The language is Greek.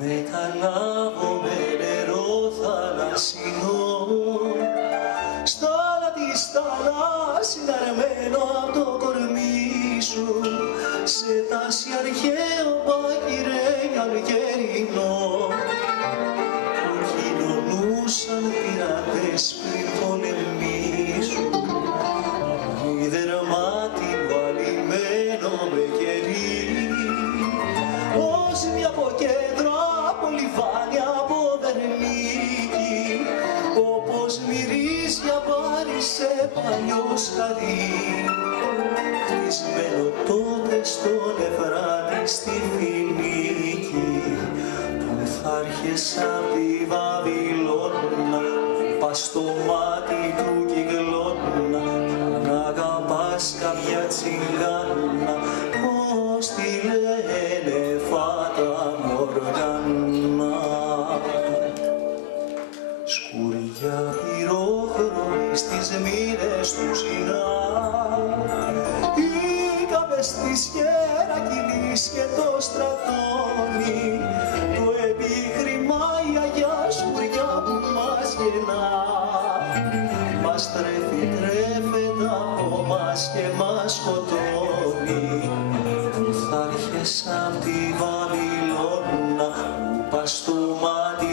μεταλάβω με νερό θαλασσινό στα της θάλασσης αρμένο απ' το κορμί σου σε τάση αρχαίο πάγιρε καλοκαιρινό που κοινωνούσαν πειρατές πριν πολεμήσουν μη δερμάτινο αλυμένο με κερί ως μια από κέντρο, από λιβάνι, από Βερνίκη όπως μυρίζει απάρι σε παλιό σκαλί χτισμένο τότε στον Εφράτη στη Φινίκη που θα έρχεσαι απ' τη Βαβυλώνα πας στο μάτι του κυκλώνα κι αν αγαπάς κάποια τσιγκάνα πως τη λένε Φάτα Μοργάνα. Σκουριά πυρόχρωμη στις μοίρες του Σινά είχαμε στη Σιέρα Κιλής και το στρατόνι το επίχρημα η Αγιά Σκουριά που μας γεννά μας τρέφει τρέφεται από μας και μας σκοτώνει θα έρχεσαι απ' τη Βαβυλώνα που πας στο μάτι